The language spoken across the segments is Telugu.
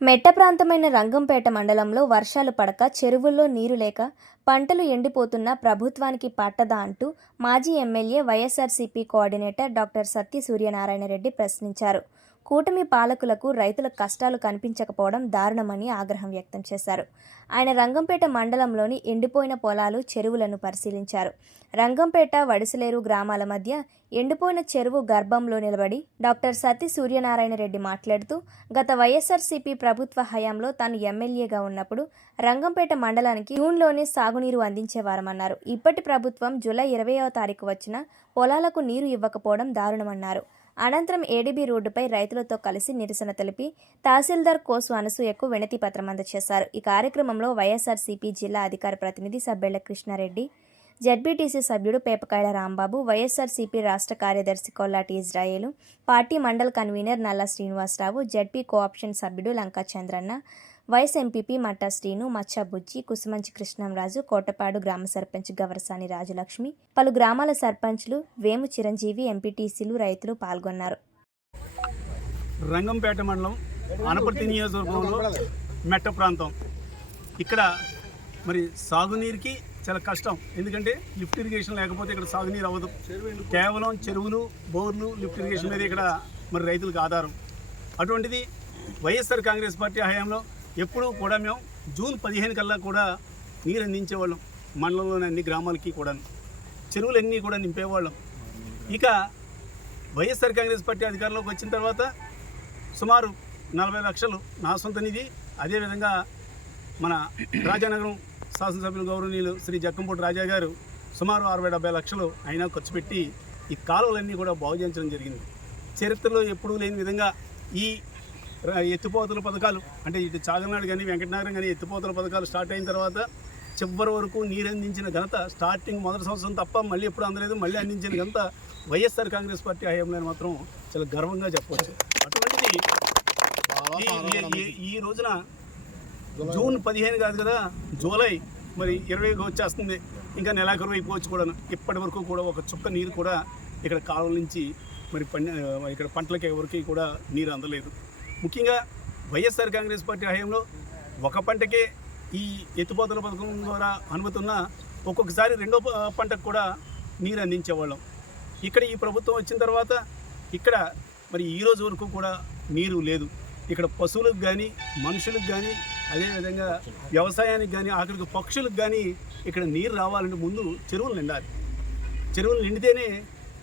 మెట్ట ప్రాంతమైన రంగంపేట మండలంలో వర్షాలు పడక చెరువుల్లో నీరు లేక పంటలు ఎండిపోతున్న ప్రభుత్వానికి పట్టదా అంటూ మాజీ MLA YSRCP coordinator doctor Satya Suryanarayana Reddy ప్రశ్నించారు. కూటమి పాలకులకు రైతుల కష్టాలు కనిపించకపోవడం దారుణమని ఆగ్రహం వ్యక్తం చేశారు. ఆయన రంగంపేట మండలంలోని ఎండిపోయిన పొలాలు చెరువులను పరిశీలించారు. రంగంపేట వడిసలేరు గ్రామాల మధ్య ఎండిపోయిన చెరువు గర్భంలో నిలబడి డాక్టర్ సతీ సూర్యనారాయణ రెడ్డి మాట్లాడుతూ గత వైఎస్ఆర్సీపీ ప్రభుత్వ హయాంలో తాను ఎమ్మెల్యేగా ఉన్నప్పుడు రంగంపేట మండలానికి జూన్లోనే సాగునీరు అందించేవారమన్నారు. ఇప్పటి ప్రభుత్వం జూలై ఇరవయవ తారీఖు వచ్చిన పొలాలకు నీరు ఇవ్వకపోవడం దారుణమన్నారు. అనంతరం ఏడీబీ రోడ్డుపై రైతులతో కలిసి నిరసన తెలిపి తహసీల్దార్ కోసు అనసూయకు వినతి పత్రం అందజేశారు. ఈ కార్యక్రమంలో వైఎస్ఆర్సీపీ జిల్లా అధికార ప్రతినిధి సబ్బెళ్ళ కృష్ణారెడ్డి జడ్బీటీసీ సభ్యుడు పేపకాయల రాంబాబు వైఎస్ఆర్సీపీ రాష్ట్ర కార్యదర్శి Kollati Israel party mandal convenor Nalla Srinivasa Rao ZP cooption సభ్యుడు లంకా చంద్రన్న వైస్ ఎంపీపీ మట్టా శ్రీను మచ్చాబుజ్జి కుసుమంచి కృష్ణంరాజు కోటపాడు గ్రామ సర్పంచ్ గవరసాని రాజలక్ష్మి పలు గ్రామాల సర్పంచ్లు వేము చిరంజీవి ఎంపీటీసీలు రైతులు పాల్గొన్నారు. రంగంపేట మండలం అనపర్తి నియోజకవర్గంలో మెట్ట ప్రాంతం. ఇక్కడ మరి సాగునీరుకి చాలా కష్టం. ఎందుకంటే లిఫ్ట్ ఇరిగేషన్ లేకపోతే ఇక్కడ సాగునీరు అవ్వదు. కేవలం చెరువులు బోర్లు లిఫ్ట్ ఇరిగేషన్ మీద ఇక్కడ మరి రైతులకు ఆధారం. అటువంటిది వైఎస్ఆర్ కాంగ్రెస్ పార్టీ హయాంలో ఎప్పుడూ కూడా మేము జూన్ పదిహేను కల్లా కూడా నీరు అందించేవాళ్ళం. మండలంలోని అన్ని గ్రామాలకి కూడా చెరువులన్నీ కూడా నింపేవాళ్ళం. ఇక వైఎస్ఆర్ కాంగ్రెస్ పార్టీ అధికారంలోకి వచ్చిన తర్వాత సుమారు నలభై లక్షలు నా సొంత నిధి. అదేవిధంగా మన రాజానగరం శాసనసభ్యులు గౌరవనీయులు శ్రీ జక్కంపూడి రాజా గారు సుమారు అరవై డెబ్బై లక్షలు అయినా ఖర్చు పెట్టి ఈ కాలువలన్నీ కూడా బాగు చేయించడం జరిగింది. చరిత్రలో ఎప్పుడూ లేని విధంగా ఈ ఎత్తిపోతల పథకాలు. అంటే ఇటు చాగనాడు కానీ వెంకటనగరం కానీ ఎత్తిపోతల పథకాలు స్టార్ట్ అయిన తర్వాత చివరి వరకు నీరు అందించిన ఘనత స్టార్టింగ్ మొదటి సంవత్సరం తప్ప మళ్ళీ ఎప్పుడు అందలేదు. మళ్ళీ అందించిన ఘనత వైఎస్ఆర్ కాంగ్రెస్ పార్టీ హయాంలో మాత్రం చాలా గర్వంగా చెప్పవచ్చు. అటువంటిది ఈ- రోజున జూన్ పదిహేను కాదు కదా జూలై మరి ఇరవైకి వచ్చేస్తుంది. ఇంకా నెలాఖరు అయిపోవచ్చు కూడా ఇప్పటి వరకు కూడా ఒక చుక్క నీరు కూడా ఇక్కడ కాలువల నుంచి మరి పండి ఇక్కడ పంటలకి ఎవరికి కూడా నీరు అందలేదు. ముఖ్యంగా వైఎస్ఆర్ కాంగ్రెస్ పార్టీ హయాంలో ఒక పంటకే ఈ ఎత్తుపోతల పథకం ద్వారా అనుమతున్నా ఒక్కొక్కసారి రెండో పంటకు కూడా నీరు అందించేవాళ్ళం. ఇక్కడ ఈ ప్రభుత్వం వచ్చిన తర్వాత ఇక్కడ మరి ఈ రోజు వరకు కూడా నీరు లేదు. ఇక్కడ పశువులకు కానీ మనుషులకు కానీ అదేవిధంగా వ్యవసాయానికి కానీ ఆఖరికి పక్షులకు కానీ ఇక్కడ నీరు రావాలంటే ముందు చెరువులు నిండాలి. చెరువులు నిండితేనే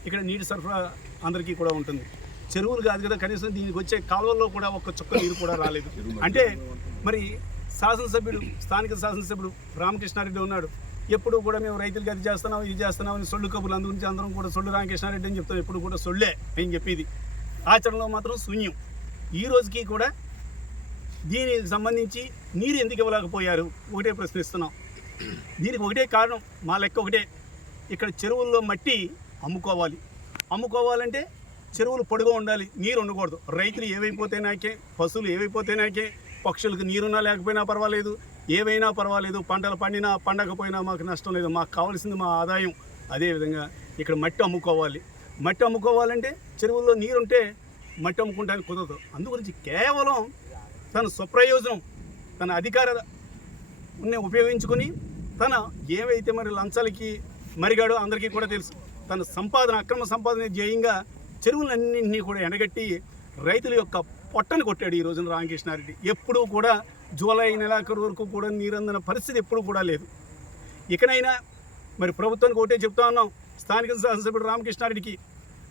ఇక్కడ నీటి సరఫరా అందరికీ కూడా ఉంటుంది. చెరువులు కాదు కదా కనీసం దీనికి వచ్చే కాలువల్లో కూడా ఒక్క చుక్క నీరు కూడా రాలేదు. అంటే మరి శాసనసభ్యుడు స్థానిక శాసనసభ్యుడు రామకృష్ణారెడ్డి ఉన్నాడు. ఎప్పుడు కూడా మేము రైతులకి అది చేస్తున్నాం ఇది చేస్తున్నాం అని సొల్లు కబుర్లు అందు గురించి అందరం కూడా సొల్లు రామకృష్ణారెడ్డి అని చెప్తాం. ఎప్పుడు కూడా సొల్లే అని చెప్పేది. ఆచరణలో మాత్రం శూన్యం. ఈ రోజుకి కూడా దీనికి సంబంధించి నీరు ఎందుకు ఇవ్వలేకపోయారు? ఒకటే ప్రశ్నిస్తున్నాం. దీనికి ఒకటే కారణం మా లెక్క ఒకటే. ఇక్కడ చెరువుల్లో మట్టి అమ్ముకోవాలి. అమ్ముకోవాలంటే చెరువులు పొడిగా ఉండాలి నీరు ఉండకూడదు. రైతులు ఏవైపోతే నాకే పశువులు ఏవైపోతే నాకే పక్షులకు నీరున్నా లేకపోయినా పర్వాలేదు ఏవైనా పర్వాలేదు పంటలు పండినా పండకపోయినా మాకు నష్టం లేదు. మాకు కావాల్సింది మా ఆదాయం. అదేవిధంగా ఇక్కడ మట్టి అమ్ముకోవాలి. మట్టి అమ్ముకోవాలంటే చెరువుల్లో నీరుంటే మట్టి అమ్ముకుంటానికి కుదరదు. అందుగురించి కేవలం తన స్వప్రయోజనం తన అధికార ఉపయోగించుకుని ఉపయోగించుకొని తన ఏవైతే మరి లంచాలకి మరిగాడో అందరికీ కూడా తెలుసు. తన సంపాదన అక్రమ సంపాదన ధ్యేయంగా చెరువులన్నింటినీ కూడా ఎండగట్టి రైతుల యొక్క పొట్టను కొట్టాడు ఈ రోజున రామకృష్ణారెడ్డి. ఎప్పుడూ కూడా జూలై నెలాఖరు వరకు కూడా నీరందన పరిస్థితి ఎప్పుడూ కూడా లేదు. ఇకనైనా మరి ప్రభుత్వానికి ఒకటే చెప్తా ఉన్నాం స్థానిక శాసనసభ్యుడు రామకృష్ణారెడ్డికి.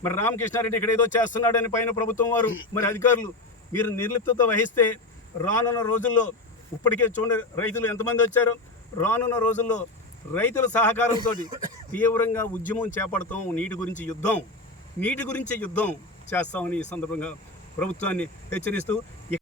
మరి రామకృష్ణారెడ్డి ఇక్కడ ఏదో చేస్తున్నాడని పైన ప్రభుత్వం వారు మరి అధికారులు మీరు నిర్లిప్తత వహిస్తే రానున్న రోజుల్లో ఇప్పటికే చూడండి రైతులు ఎంతమంది వచ్చారో. రానున్న రోజుల్లో రైతుల సహకారంతో తీవ్రంగా ఉద్యమం చేపడతాం నీటి గురించి యుద్ధం. నీటి గురించి యుద్ధం చేస్తామని ఈ సందర్భంగా ప్రభుత్వాన్ని హెచ్చరిస్తూ